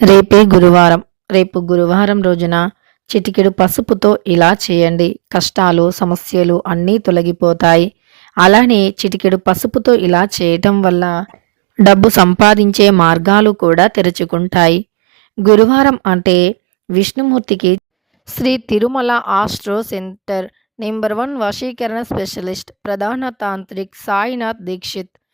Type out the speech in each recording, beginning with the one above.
రేపే గురువారం. రేపు గురువారం రోజున చిటికెడు పసుపుతో ఇలా చేయండి. కష్టాలు సమస్యలు అన్నీ తొలగిపోతాయి. అలానే చిటికెడు పసుపుతో ఇలా చేయటం వల్ల డబ్బు సంపాదించే మార్గాలు కూడా తెరుచుకుంటాయి. గురువారం అంటే విష్ణుమూర్తికి Shri Tirumala astro centre number one వశీకరణ స్పెషలిస్ట్ ప్రధాన తాంత్రిక్ సాయినాథ్ దీక్షిత్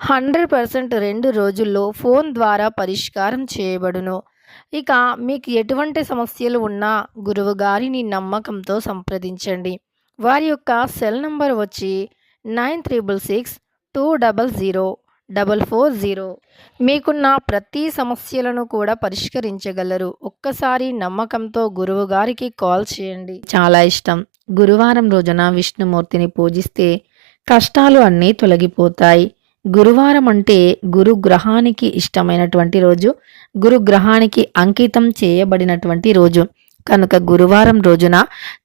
హండ్రెడ్ పర్సెంట్ రెండు రోజుల్లో ఫోన్ ద్వారా పరిష్కారం చేయబడును. ఇక మీకు ఎటువంటి సమస్యలు ఉన్నా గురువు గారిని నమ్మకంతో సంప్రదించండి. వారి యొక్క సెల్ నంబర్ వచ్చి nine triple six two double zero double four zero. మీకున్న ప్రతి సమస్యలను కూడా పరిష్కరించగలరు. ఒక్కసారి నమ్మకంతో గురువు గారికి కాల్ చేయండి. చాలా ఇష్టం. గురువారం రోజున విష్ణుమూర్తిని పూజిస్తే కష్టాలు అన్నీ తొలగిపోతాయి. గురువారం అంటే గురు గ్రహానికి ఇష్టమైనటువంటి రోజు. గురు గ్రహానికి అంకితం చేయబడినటువంటి రోజు. కనుక గురువారం రోజున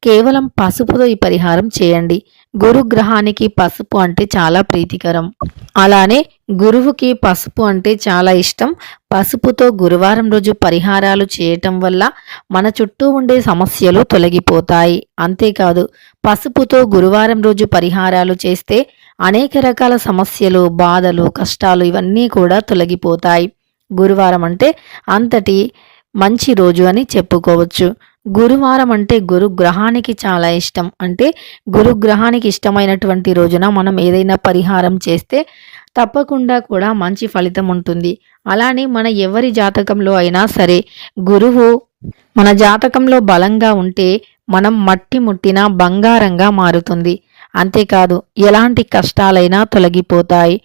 కేవలం పసుపుతో ఈ పరిహారం చేయండి. గురుగ్రహానికి పసుపు అంటే చాలా ప్రీతికరం. అలానే గురువుకి పసుపు అంటే చాలా ఇష్టం. పసుపుతో గురువారం రోజు పరిహారాలు చేయటం వల్ల మన చుట్టూ ఉండే సమస్యలు తొలగిపోతాయి. అంతేకాదు పసుపుతో గురువారం రోజు పరిహారాలు చేస్తే అనేక రకాల సమస్యలు బాధలు కష్టాలు ఇవన్నీ కూడా తొలగిపోతాయి. గురువారం అంటే అంతటి మంచి రోజు అని చెప్పుకోవచ్చు. గురువారం అంటే గురు గ్రహానికి చాలా ఇష్టం. అంటే గురు గ్రహానికి ఇష్టమైనటువంటి రోజున మనం ఏదైనా పరిహారం చేస్తే తప్పకుండా కూడా మంచి ఫలితం ఉంటుంది. అలానే మన ఎవరి జాతకంలో అయినా సరే గురువు మన జాతకంలో బలంగా ఉంటే మనం మట్టి ముట్టిన బంగారంగా మారుతుంది. అంతేకాదు ఎలాంటి కష్టాలైనా తొలగిపోతాయి.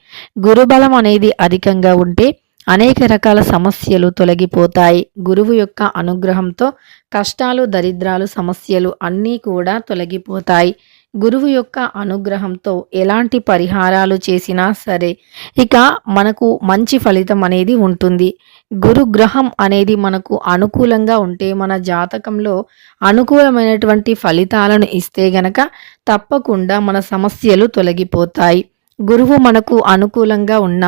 గురుబలం అనేది అధికంగా ఉంటే అనేక రకాల సమస్యలు తొలగిపోతాయి. గురువు యొక్క అనుగ్రహంతో కష్టాలు దరిద్రాలు సమస్యలు అన్నీ కూడా తొలగిపోతాయి. గురువు యొక్క అనుగ్రహంతో ఎలాంటి పరిహారాలు చేసినా సరే ఇక మనకు మంచి ఫలితం అనేది ఉంటుంది. గురుగ్రహం అనేది మనకు అనుకూలంగా ఉంటే మన జాతకంలో అనుకూలమైనటువంటి ఫలితాలను ఇస్తే గనక తప్పకుండా మన సమస్యలు తొలగిపోతాయి. గురువు మనకు అనుకూలంగా ఉన్న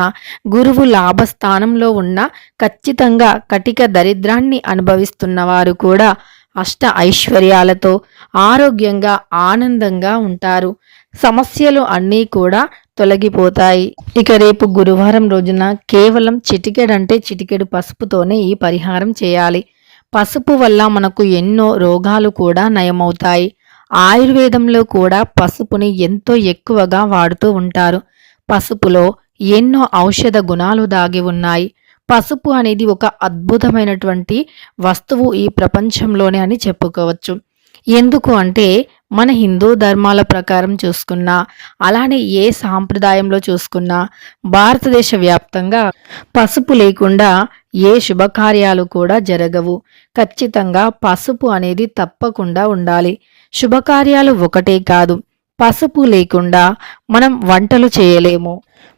గురువు లాభస్థానంలో ఉన్న ఖచ్చితంగా కటిక దరిద్రాన్ని అనుభవిస్తున్న వారు కూడా అష్ట ఐశ్వర్యాలతో ఆరోగ్యంగా ఆనందంగా ఉంటారు. సమస్యలు అన్నీ కూడా తొలగిపోతాయి. ఇక రేపు గురువారం రోజున కేవలం చిటికెడంటే చిటికెడు పసుపుతోనే ఈ పరిహారం చేయాలి. పసుపు వల్ల మనకు ఎన్నో రోగాలు కూడా నయమవుతాయి. ఆయుర్వేదంలో కూడా పసుపుని ఎంతో ఎక్కువగా వాడుతూ ఉంటారు. పసుపులో ఎన్నో ఔషధ గుణాలు దాగి ఉన్నాయి. పసుపు అనేది ఒక అద్భుతమైనటువంటి వస్తువు ఈ ప్రపంచంలోనే అని చెప్పుకోవచ్చు. ఎందుకు అంటే మన హిందూ ధర్మాల ప్రకారం చూసుకున్నా అలానే ఏ సాంప్రదాయంలో చూసుకున్నా భారతదేశ వ్యాప్తంగా పసుపు లేకుండా ఏ శుభకార్యాలు కూడా జరగవు. ఖచ్చితంగా పసుపు అనేది తప్పకుండా ఉండాలి. శుభకార్యాలు ఒకటే కాదు. పసుపు లేకుండా మనం వంటలు చేయలేము.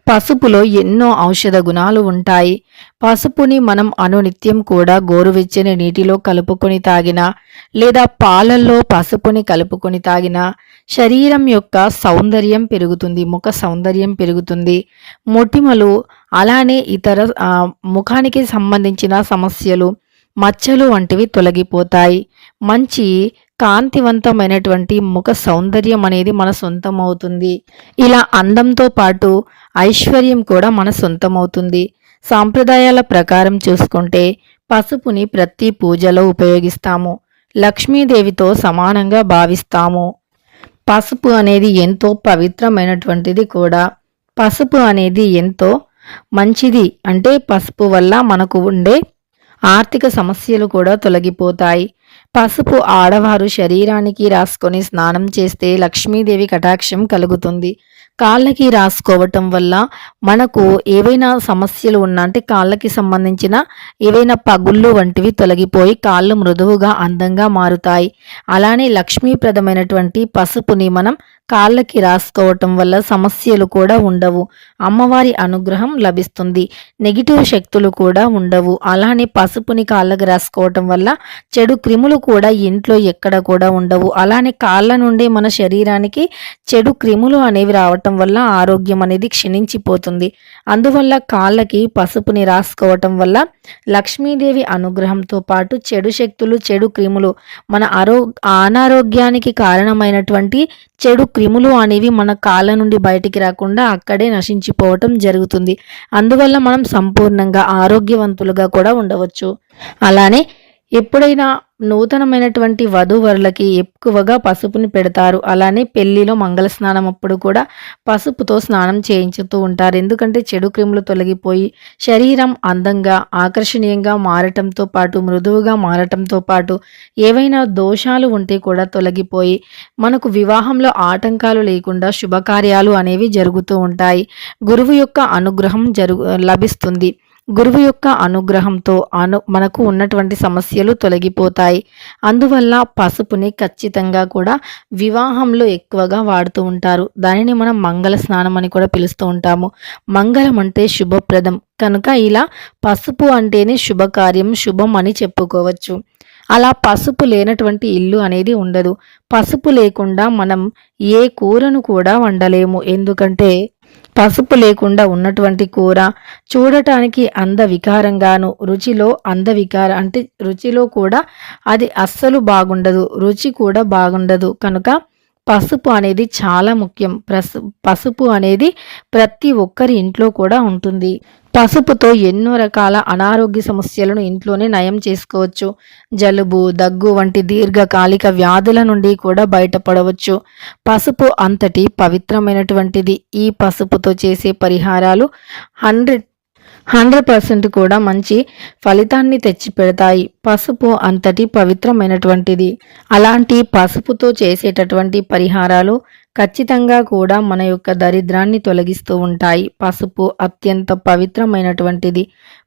పసుపులో ఎన్నో ఔషధ గుణాలు ఉంటాయి. పసుపుని మనం అనునిత్యం కూడా గోరువెచ్చని నీటిలో కలుపుకొని తాగినా లేదా పాలల్లో పసుపుని కలుపుకొని తాగినా శరీరం యొక్క సౌందర్యం పెరుగుతుంది ముఖ సౌందర్యం పెరుగుతుంది. మొటిమలు అలానే ఇతర ముఖానికి సంబంధించిన సమస్యలు మచ్చలు వంటివి తొలగిపోతాయి. మంచి కాంతివంతమైనటువంటి ముఖ సౌందర్యం అనేది మన సొంతమవుతుంది. ఇలా అందంతో పాటు ఐశ్వర్యం కూడా మన సొంతమవుతుంది. సాంప్రదాయాల ప్రకారం చూసుకుంటే పసుపుని ప్రతి పూజలో ఉపయోగిస్తాము. లక్ష్మీదేవితో సమానంగా భావిస్తాము. పసుపు అనేది ఎంతో పవిత్రమైనటువంటిది కూడా. పసుపు అనేది ఎంతో మంచిది అంటే పసుపు వల్ల మనకు ఉండే ఆర్థిక సమస్యలు కూడా తొలగిపోతాయి. పసుపు ఆడవారు శరీరానికి రాసుకొని స్నానం చేస్తే లక్ష్మీదేవి కటాక్షం కలుగుతుంది. కాళ్ళకి రాసుకోవటం వల్ల మనకు ఏవైనా సమస్యలు ఉన్నా అంటే కాళ్ళకి సంబంధించిన ఏవైనా పగుళ్ళు వంటివి తొలగిపోయి కాళ్ళు మృదువుగా అందంగా మారుతాయి. అలానే లక్ష్మీప్రదమైనటువంటి పసుపుని మనం కాళ్ళకి రాసుకోవటం వల్ల సమస్యలు కూడా ఉండవు. అమ్మవారి అనుగ్రహం లభిస్తుంది. నెగిటివ్ శక్తులు కూడా ఉండవు. అలానే పసుపుని కాళ్ళకి రాసుకోవటం వల్ల చెడు క్రిములు కూడా ఇంట్లో ఎక్కడ కూడా ఉండవు. అలానే కాళ్ళ నుండి మన శరీరానికి చెడు క్రిములు అనేవి రావటం వల్ల ఆరోగ్యం అనేది క్షీణించిపోతుంది. అందువల్ల కాళ్ళకి పసుపుని రాసుకోవటం వల్ల లక్ష్మీదేవి అనుగ్రహంతో పాటు చెడు శక్తులు చెడు క్రిములు మన ఆరో అనారోగ్యానికి కారణమైనటువంటి చెడు క్రిములు అనేవి మన కాళ్ళ నుండి బయటికి రాకుండా అక్కడే నశించిపోవటం జరుగుతుంది. అందువల్ల మనం సంపూర్ణంగా ఆరోగ్యవంతులుగా కూడా ఉండవచ్చు. అలానే ఎప్పుడైనా నూతనమైనటువంటి వధూవరులకి ఎక్కువగా పసుపుని పెడతారు. అలానే పెళ్ళిలో మంగళ స్నానం అప్పుడు కూడా పసుపుతో స్నానం చేయించుతూ ఉంటారు. ఎందుకంటే చెడు క్రిములు తొలగిపోయి శరీరం అందంగా ఆకర్షణీయంగా మారటంతో పాటు మృదువుగా మారటంతో పాటు ఏవైనా దోషాలు ఉంటే కూడా తొలగిపోయి మనకు వివాహంలో ఆటంకాలు లేకుండా శుభకార్యాలు అనేవి జరుగుతూ ఉంటాయి. గురువు యొక్క అనుగ్రహం జరుగు లభిస్తుంది. గురువు యొక్క అనుగ్రహంతో అను మనకు ఉన్నటువంటి సమస్యలు తొలగిపోతాయి. అందువల్ల పసుపుని ఖచ్చితంగా కూడా వివాహంలో ఎక్కువగా వాడుతూ ఉంటారు. దానిని మనం మంగళ స్నానం అని కూడా పిలుస్తూ ఉంటాము. మంగళం అంటే శుభప్రదం. కనుక ఇలా పసుపు అంటేనే శుభకార్యం శుభం అని చెప్పుకోవచ్చు. అలా పసుపు లేనటువంటి ఇల్లు అనేది ఉండదు. పసుపు లేకుండా మనం ఏ కూరను కూడా వండలేము. ఎందుకంటే పసుపు లేకుండా ఉన్నటువంటి కూర చూడటానికి అందవికారంగాను రుచిలో అందవికార అంటే రుచిలో కూడా అది అస్సలు బాగుండదు రుచి కూడా బాగుండదు. కనుక పసుపు అనేది చాలా ముఖ్యం. పసుపు అనేది ప్రతి ఒక్కరి ఇంట్లో కూడా ఉంటుంది. పసుపుతో ఎన్నో రకాల అనారోగ్య సమస్యలను ఇంట్లోనే నయం చేసుకోవచ్చు. జలుబు దగ్గు వంటి దీర్ఘకాలిక వ్యాధుల నుండి కూడా బయటపడవచ్చు. పసుపు అంతటి పవిత్రమైనటువంటిది. ఈ పసుపుతో చేసే పరిహారాలు హండ్రెడ్ హండ్రెడ్ పర్సెంట్ కూడా మంచి ఫలితాన్ని తెచ్చి పెడతాయి పసుపు అంతటి పవిత్రమైనటువంటిది. అలాంటి పసుపుతో చేసేటటువంటి పరిహారాలు ఖచ్చితంగా కూడా మన యొక్క దరిద్రాన్ని తొలగిస్తూ ఉంటాయి. పసుపు అత్యంత పవిత్రమైనటువంటిది.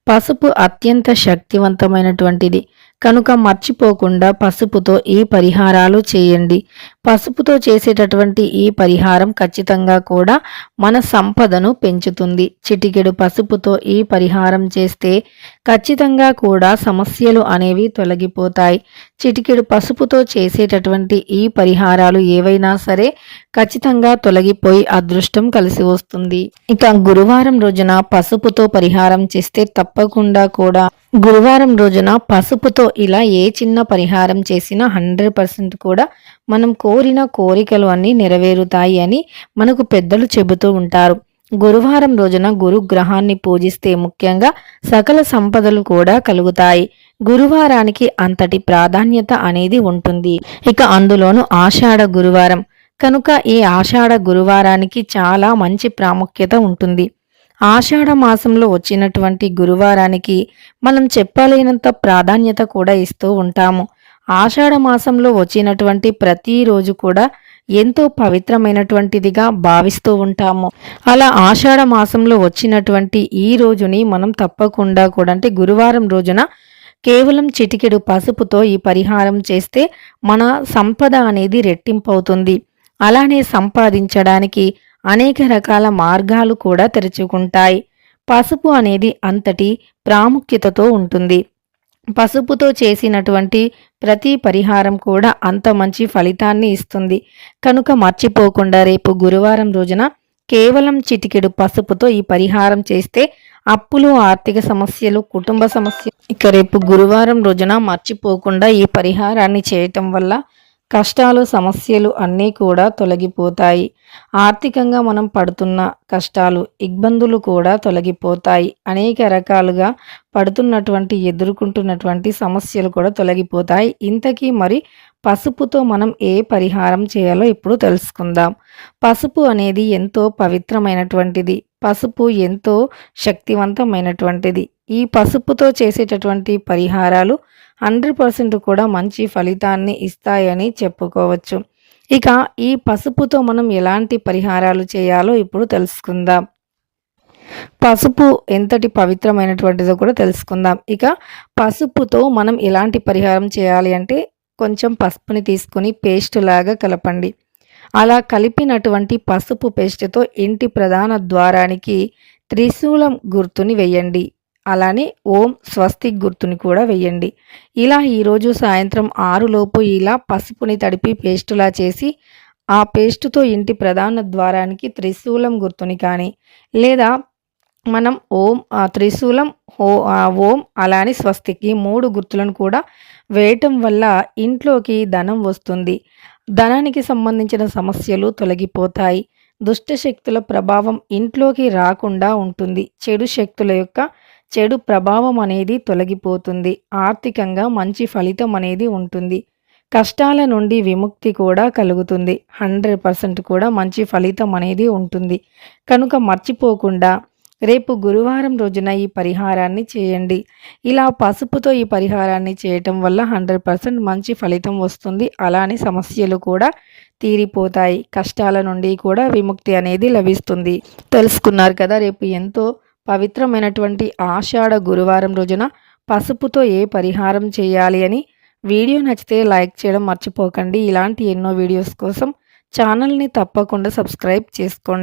పసుపు అత్యంత శక్తివంతమైనటువంటిది. కనుక మర్చిపోకుండా పసుపుతో ఈ పరిహారాలు చేయండి. పసుపుతో చేసేటటువంటి ఈ పరిహారం ఖచ్చితంగా కూడా మన సంపదను పెంచుతుంది. చిటికెడు పసుపుతో ఈ పరిహారం చేస్తే ఖచ్చితంగా కూడా సమస్యలు అనేవి తొలగిపోతాయి. చిటికెడు పసుపుతో చేసేటటువంటి ఈ పరిహారాలు ఏవైనా సరే ఖచ్చితంగా తొలగిపోయి అదృష్టం కలిసి వస్తుంది. ఇక గురువారం రోజున పసుపుతో పరిహారం చేస్తే తప్పకుండా కూడా గురువారం రోజున పసుపుతో ఇలా ఏ చిన్న పరిహారం చేసినా హండ్రెడ్ పర్సెంట్ కూడా మనం కోరిన కోరికలు అన్నీ నెరవేరుతాయి అని మనకు పెద్దలు చెబుతూ ఉంటారు. గురువారం రోజున గురు గ్రహాన్ని పూజిస్తే ముఖ్యంగా సకల సంపదలు కూడా కలుగుతాయి. గురువారానికి అంతటి ప్రాధాన్యత అనేది ఉంటుంది. ఇక అందులోనూ ఆషాఢ గురువారం. కనుక ఈ ఆషాఢ గురువారానికి చాలా మంచి ప్రాముఖ్యత ఉంటుంది. ఆషాఢ మాసంలో వచ్చినటువంటి గురువారానికి మనం చెప్పలేనంత ప్రాధాన్యత కూడా ఇస్తూ ఉంటాము. ఆషాఢ మాసంలో వచ్చినటువంటి ప్రతిరోజు కూడా ఎంతో పవిత్రమైనటువంటిదిగా భావిస్తూ ఉంటాము. అలా ఆషాఢ మాసంలో వచ్చినటువంటి ఈ రోజుని మనం తప్పకుండా కూడా అంటే గురువారం రోజున కేవలం చిటికెడు పసుపుతో ఈ పరిహారం చేస్తే మన సంపద అనేది రెట్టింపవుతుంది. అలానే సంపాదించడానికి అనేక రకాల మార్గాలు కూడా తెరుచుకుంటాయి. పసుపు అనేది అంతటి ప్రాముఖ్యతతో ఉంటుంది. పసుపుతో చేసినటువంటి ప్రతి పరిహారం కూడా అంత మంచి ఫలితాన్ని ఇస్తుంది. కనుక మర్చిపోకుండా రేపు గురువారం రోజున కేవలం చిటికెడు పసుపుతో ఈ పరిహారం చేస్తే అప్పులు ఆర్థిక సమస్యలు కుటుంబ సమస్య ఇక రేపు గురువారం రోజున మర్చిపోకుండా ఈ పరిహారాన్ని చేయటం వల్ల కష్టాలు సమస్యలు అన్నీ కూడా తొలగిపోతాయి. ఆర్థికంగా మనం పడుతున్న కష్టాలు ఇబ్బందులు కూడా తొలగిపోతాయి. అనేక రకాలుగా పడుతున్నటువంటి ఎదుర్కొంటున్నటువంటి సమస్యలు కూడా తొలగిపోతాయి. ఇంతకీ మరి పసుపుతో మనం ఏ పరిహారం చేయాలో ఇప్పుడు తెలుసుకుందాం. పసుపు అనేది ఎంతో పవిత్రమైనటువంటిది. పసుపు ఎంతో శక్తివంతమైనటువంటిది. ఈ పసుపుతో చేసేటటువంటి పరిహారాలు హండ్రెడ్ పర్సెంట్ కూడా మంచి ఫలితాన్ని ఇస్తాయని చెప్పుకోవచ్చు. ఇక ఈ పసుపుతో మనం ఎలాంటి పరిహారాలు చేయాలో ఇప్పుడు తెలుసుకుందాం. పసుపు ఎంతటి పవిత్రమైనటువంటిదో కూడా తెలుసుకుందాం. ఇక పసుపుతో మనం ఎలాంటి పరిహారం చేయాలి అంటే కొంచెం పసుపుని తీసుకొని పేస్ట్ లాగా కలపండి. అలా కలిపినటువంటి పసుపు పేస్ట్తో ఇంటి ప్రధాన ద్వారానికి త్రిశూలం గుర్తుని వెయ్యండి అలానే ఓం స్వస్తి గుర్తుని కూడా వేయండి ఇలా ఈరోజు సాయంత్రం ఆరులోపు ఇలా పసుపుని తడిపి పేస్టులా చేసి ఆ పేస్టుతో ఇంటి ప్రధాన ద్వారానికి త్రిశూలం గుర్తుని కానీ లేదా మనం ఓం త్రిశూలం హో ఓం అలానే స్వస్తికి మూడు గుర్తులను కూడా వేయటం వల్ల ఇంట్లోకి ధనం వస్తుంది. ధనానికి సంబంధించిన సమస్యలు తొలగిపోతాయి. దుష్ట శక్తుల ప్రభావం ఇంట్లోకి రాకుండా ఉంటుంది. చెడు శక్తుల యొక్క చెడు ప్రభావం అనేది తొలగిపోతుంది. ఆర్థికంగా మంచి ఫలితం అనేది ఉంటుంది. కష్టాల నుండి విముక్తి కూడా కలుగుతుంది. హండ్రెడ్ పర్సెంట్ కూడా మంచి ఫలితం అనేది ఉంటుంది. కనుక మర్చిపోకుండా రేపు గురువారం రోజున ఈ పరిహారాన్ని చేయండి. ఇలా పసుపుతో ఈ పరిహారాన్ని చేయటం వల్ల హండ్రెడ్ పర్సెంట్ మంచి ఫలితం వస్తుంది. అలానే సమస్యలు కూడా తీరిపోతాయి. కష్టాల నుండి కూడా విముక్తి అనేది లభిస్తుంది. తెలుసుకున్నారు కదా రేపు ఎంతో పవిత్రమైనటువంటి ఆషాఢ గురువారం రోజున పసుపుతో ఏ పరిహారం చేయాలి అని వీడియో నచ్చితే లైక్ చేయడం మర్చిపోకండి. ఇలాంటి ఎన్నో వీడియోస్ కోసం ఛానల్ని తప్పకుండా సబ్స్క్రైబ్ చేసుకోండి.